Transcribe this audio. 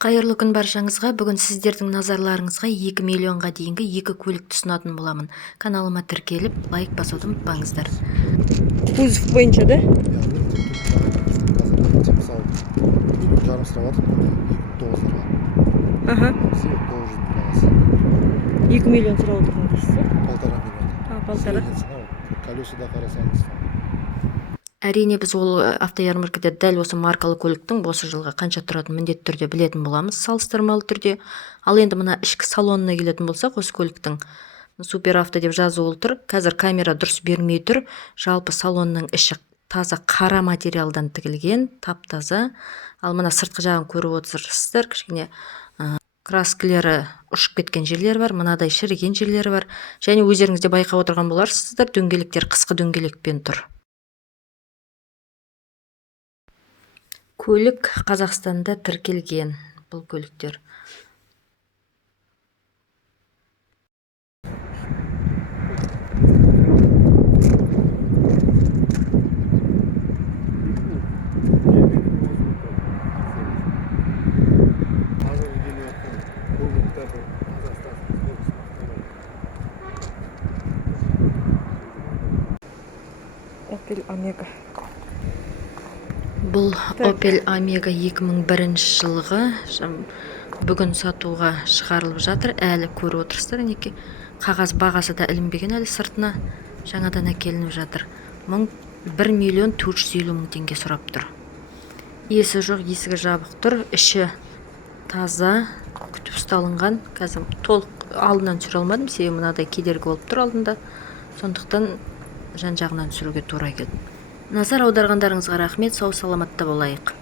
Қайырлы күн баршаңызға. Бүгін сіздердің назарларыңызға 2 миллионға дейінгі 2 көлікті ұсынатын боламын. Каналыма тіркеліп, лайк басуды ұмытпаңыздар. Кузов бойынша, да? Ага. 2 миллион сұрап отырған дейсіз? 1,5 миллион. Полтора. Колесада қарасаңыз. Әрине біз ол автоярмаркада дәл осы маркалы көліктің осы жылға қанша тұратынын міндетті түрде білетін боламыз, салыстырмалы түрде. Ал енді мына ішкі салонына келетін болсақ, осы көліктің супер авто деп жазулы тұр. Қазір камера дұрыс бермей тұр. Жалпы салонның іші таза қара материалдан тігілген, тап-таза. Ал мына сыртқы жағын көріп отырсыздар, кішкене краскілері ұшып кеткен жерлер бар, мынадай шіріген жерлері бар. Және өздеріңіз де байқап отырған боларсыздар, дөңгелектер қысқы дөңгелекпен тұр. Көлік Қазақстанда тіркелген, бұл көліктер. Opel Omega. Бұл Opel Omega 2001 жылғы бүгін сатуға шығарылып жатыр. Әлі көріп отырсыздар, неке қағаз бағасы да ілінбеген, әлі сыртына жаңадан әкелініп жатыр. 1 миллион 450 мың теңге сұрап тұр. Иесі жоқ, есігі жабық тұр, іші таза, күтіп ұсталынған. Қазір толық алдынан түсіре алмадым, себебі мынадай кедергі болып тұр алдында. Сондықтан жан жағынан түсіруге тура келді. Назар аударғандарыңызға рахмет, сау саламатта болайық.